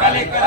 ಕಲಿಕರ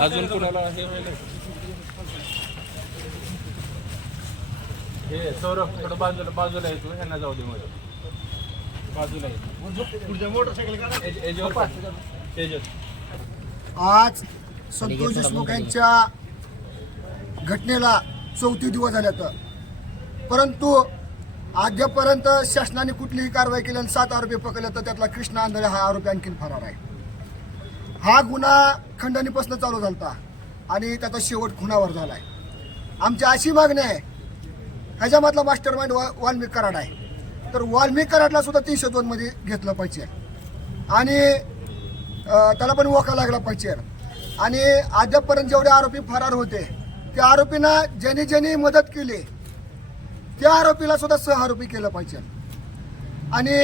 अजून कुणाला हे व्हायला हे सौरभ थोडं बाजूला बाजूला येतो ह्यांना जाऊ दे बाजूला येतो. एजवर आज संतोष देशमुख यांच्या घटनेला चौथी दिवस झाले तर परंतु अद्यापर्यंत शासनाने कुठलीही कारवाई केली आणि सात आरोपी पकडले तर त्यातला कृष्णा आंधळे हा आरोपी आणखीन फरार आहे. हा गुन्हा खंडणीपासून चालू झाला आणि त्याचा शेवट खुनावर झाला आहे आमची अशी मागणी आहे ह्याच्यामधला मास्टर माइंड वा वाल्मिक कराड आहे. तर वाल्मिक कराडला सुद्धा तीनशे दोनमध्ये घेतलं पाहिजे. आणि त्याला पण वोका लागला पाहिजे. आणि अद्यापपर्यंत जेवढे आरोपी फरार होते त्या आरोपींना ज्यांनी ज्यांनी मदत केली त्या आरोपीला सुद्धा सहआरोपी केलं पाहिजे. आणि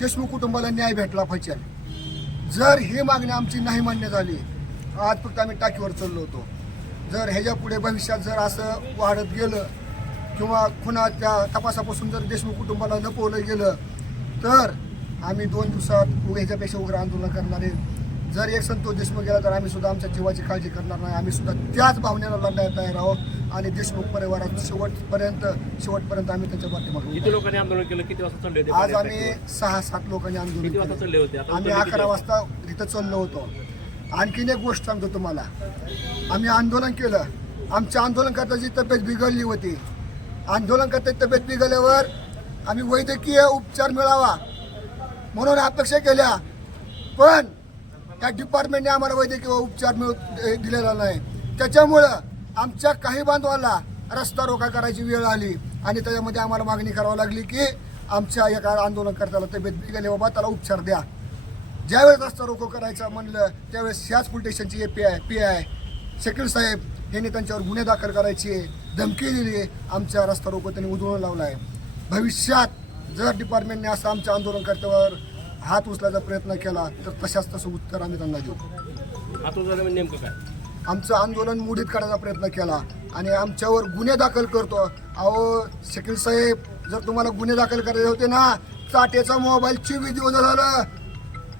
देशमुख कुटुंबाला न्याय भेटला पाहिजे. जर ही मागणी आमची नाही मान्य झाली आज फक्त आम्ही टाकीवर चाललो होतो. जर ह्याच्या पुढे भविष्यात जर असं वाढत गेलं किंवा खुना त्या तपासापासून जर देशमुख कुटुंबाला लपवलं गेलं तर आम्ही दोन दिवसात ह्याच्यापेक्षा उग्र आंदोलन करणारे जर एक संतोष देशमुख गेला तर आम्ही सुद्धा आमच्या जीवाची काळजी करणार नाही. आम्ही सुद्धा त्याच भावनेला लढण्यात तयार आहोत आणि देशमुख परिवारात शेवटपर्यंत शेवटपर्यंत आम्ही त्यांच्या पाठीमागे किती लोकांनी आंदोलन केलं? किती वाजता चढले आज आम्ही सहा सात लोकांनी आंदोलन केलं. आम्ही अकरा वाजता इथं चाललो होतो. आणखीन एक गोष्ट सांगतो तुम्हाला. आम्ही आंदोलन केलं. आमच्या आंदोलनकर्त्याची तब्येत बिघडली होती. आंदोलनकर्त्याची तब्येत बिघडल्यावर आम्ही वैद्यकीय उपचार मिळावा म्हणून अपेक्षा केल्या. पण त्या डिपार्टमेंटने आम्हाला वैद्यकीय उपचार मिळू दिलेला नाही. त्याच्यामुळं आमच्या काही बांधवाला रस्ता रोका करायची वेळ आली आणि त्याच्यामध्ये आम्हाला मागणी करावी लागली की आमच्या एका आंदोलनकर्त्याला तब्येत बिघडली बाबा त्याला उपचार द्या. ज्यावेळेस रस्ता रोको करायचा म्हणलं त्यावेळेस ह्याच police स्टेशनची A P I P I Shakeel साहेब यांनी त्यांच्यावर गुन्हे दाखल करायची धमकी दिली आमच्या रस्ता रोको त्यांनी उधळून लावला आहे भविष्यात जर डिपार्टमेंटने असं आमच्या आंदोलनकर्त्यावर हात उचलायचा प्रयत्न केला तर तशाच तसं उत्तर आम्ही त्यांना देऊ. झालं म्हणजे नेमकं काय? आमचं आंदोलन मुडीत काढायचा प्रयत्न केला आणि आमच्यावर गुन्हे दाखल करतो. अहो शकील साहेब जर तुम्हाला गुन्हे दाखल करायचे होते ना चाटेचा मोबाईल चोवीस दिवस झालं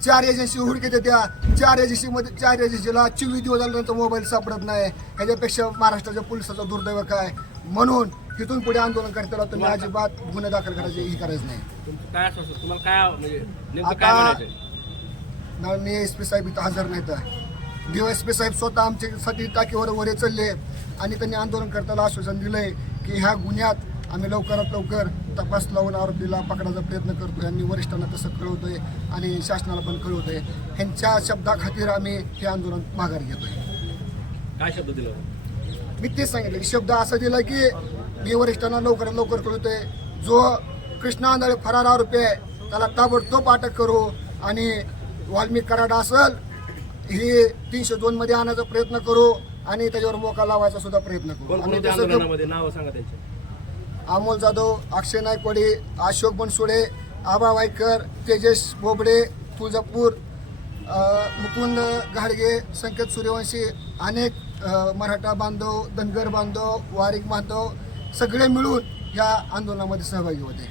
चार एजन्सी हुडके त्या चार एजन्सीमध्ये चार एजन्सीला चोवीस दिवस झाल्यानंतर मोबाईल सापडत नाही. ह्याच्यापेक्षा महाराष्ट्राच्या पोलिसाचं दुर्दैव काय? म्हणून तिथून पुढे आंदोलन करताना तुम्ही अजिबात गुन्हे दाखल करायचे ही करायचं नाही. म्हणजे आता- माननीय एस पी साहेब इथं हजर नाहीत. डी एस पी साहेब स्वतः आमच्यासाठी टाकीवर वरे चालले आणि त्यांनी आंदोलन करताना आश्वासन दिलंय की ह्या गुन्ह्यात आम्ही लवकरात लवकर तपास लावून आरोपीला पकडायचा प्रयत्न करतोय. आणि वरिष्ठांना तसं कळवतोय आणि शासनाला पण कळवतोय. ह्यांच्या शब्दाखातीर आम्ही हे आंदोलन माघारी घेतोय. काय शब्द दिला? मी तेच सांगितलं. शब्द असा दिला की मी वरिष्ठांना लवकरात लवकर कळवतोय. जो कृष्णा आंधळे फरार आरोपी आहे त्याला ताबडतोब अटक करू. आणि वाल्मिक कराड असल ही तीनशे दोन मध्ये आणण्याचा प्रयत्न करू. आणि त्याच्यावर मोका लावायचा सुद्धा प्रयत्न करू. आणि नावं सांगा त्यांचे. अमोल जाधव अक्षय नायकवाडे अशोक बनसोडे आबा वायकर तेजस बोबडे तुळजापूर मुकुंद घाडगे संकेत सूर्यवंशी अनेक मराठा बांधव धनगर बांधव वारिक बांधव सगळे मिळून या आंदोलनामध्ये सहभागी होते.